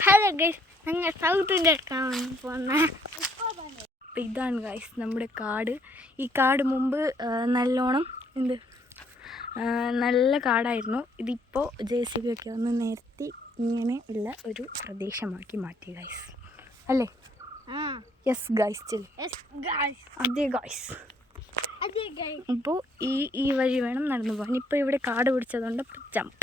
Hello guys, ഞങ്ങൾ south എടുക്കാൻ പോകുന്ന ഇതാണ് ഗൈസ് നമ്മുടെ കാട്. ഈ കാട് മുമ്പ് നല്ലോണം നല്ല കാടായിരുന്നു. ഇതിപ്പോൾ JCB ഒക്കെ ഒന്ന് നിരത്തി ഇങ്ങനെ ഉള്ള ഒരു പ്രദേശമാക്കി മാറ്റി ഗൈസ്, അല്ലേ? യെസ് ഗൈസ്, അതെ ഗൈസ്. ഇപ്പോൾ ഈ വഴി വേണം നടന്നു പോകാൻ. ഇപ്പോൾ ഇവിടെ കാട് പിടിച്ചതുകൊണ്ട് ജമ്പ്.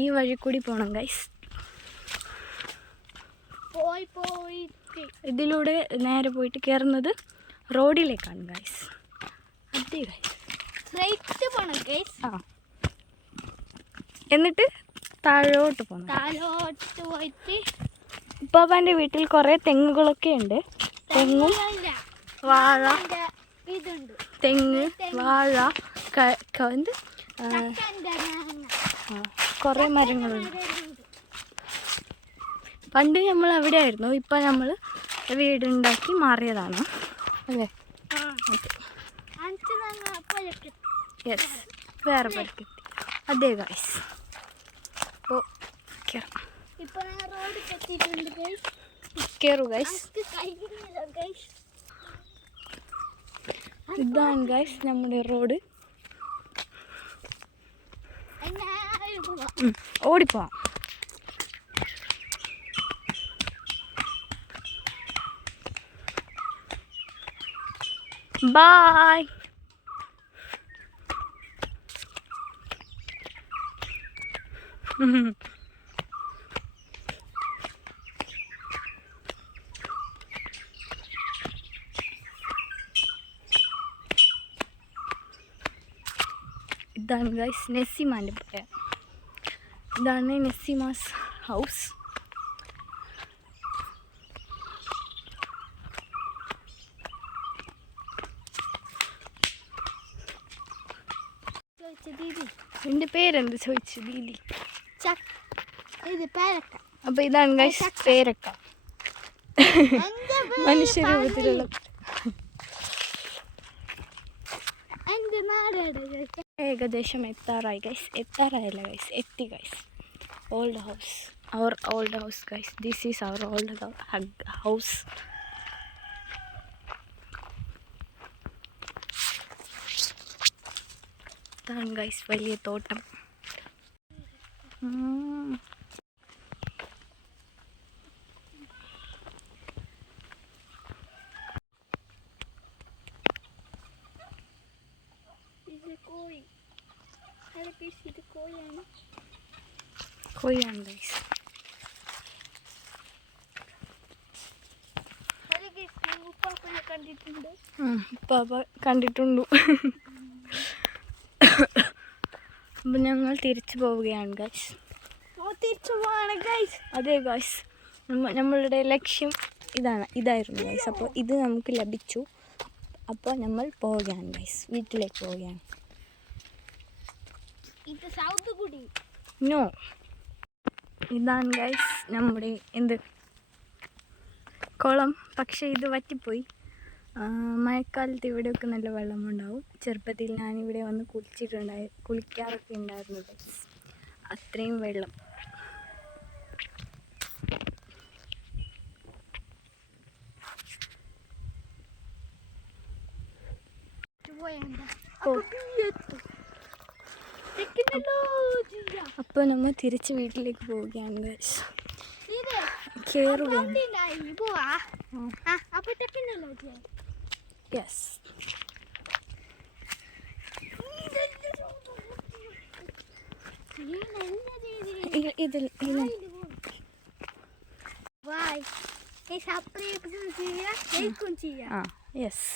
ഈ വഴി കൂടി പോകണം ഗൈസ്. ഇതിലൂടെ നേരെ പോയിട്ട് കയറുന്നത് റോഡിലേക്കാണ് ഗൈസ്. അതെ ഗൈസ്. ആ, എന്നിട്ട് താഴോട്ട് പോകണം. പോയിട്ട് ഉപ്പാപ്പാൻ്റെ വീട്ടിൽ കുറേ തെങ്ങുകളൊക്കെ ഉണ്ട്. തെങ്ങും വാഴ, തെങ്ങ്, വാഴ, കുറേ മരങ്ങളുണ്ട്. പണ്ട് നമ്മൾ അവിടെ ആയിരുന്നു, ഇപ്പം നമ്മൾ വീടുണ്ടാക്കി മാറിയതാണ്, അല്ലേ? യെസ്, വേറെ പരിക്കെത്തി. അതെ ഗൈസ്. അപ്പോൾ കയറു ഗൈസ്. ഇതാണ് ഗൈസ് നമ്മുടെ റോഡ്. ഓടിപ്പോവാം. ബായ്. ഇതാണ് ഗൈസ് നെസ്സിമാൻ്റെ പുര. ഇതാണ് നെസ്സിമാസ് ഹൗസ്. എൻ്റെ പേരെന്ത് ചോദിച്ചു? ദീദി. അപ്പൊ ഇതാണ് ഗൈസ് പേരക്ക. മനുഷ്യരൂപത്തിലുള്ള ഏകദേശം എത്താറായി ഗൈസ്. എത്താറായില്ല ഗൈസ്, എത്തി guys. Old house, our old house guys. This is our old house. ഇതാണ് ഗൈസ് വലിയ തോട്ടം. കോഴിയാണ് ഗൈസ്. ഉപ്പാപ്പ കണ്ടിട്ടുണ്ട്. അപ്പം ഞങ്ങൾ തിരിച്ചു പോവുകയാണ് ഗൈസ്. അതെ ഗൈസ്, നമ്മളുടെ ലക്ഷ്യം ഇതായിരുന്നു ഗൈസ്. അപ്പോൾ ഇത് നമുക്ക് ലഭിച്ചു. അപ്പോൾ നമ്മൾ പോവുകയാണ് ഗൈസ്, വീട്ടിലേക്ക് പോവുകയാണ്. നോ, ഇതാണ് ഗൈസ് നമ്മുടെ കുളം. പക്ഷേ ഇത് വറ്റിപ്പോയി. മഴക്കാലത്ത് ഇവിടെയൊക്കെ നല്ല വെള്ളമുണ്ടാവും. ചെറുപ്പത്തിൽ ഞാനിവിടെ വന്ന് കുളിക്കാറൊക്കെ ഉണ്ടായിരുന്നു ഗൈസ്. അത്രയും വെള്ളം. അപ്പോൾ നമ്മൾ തിരിച്ച് വീട്ടിലേക്ക് പോവുകയാണ് ഗൈസ്. കയറുകയാണ്. യെസ്. ഇതിൽ സബ്സ്ക്രൈബ് ചെയ്യാം. യെസ്.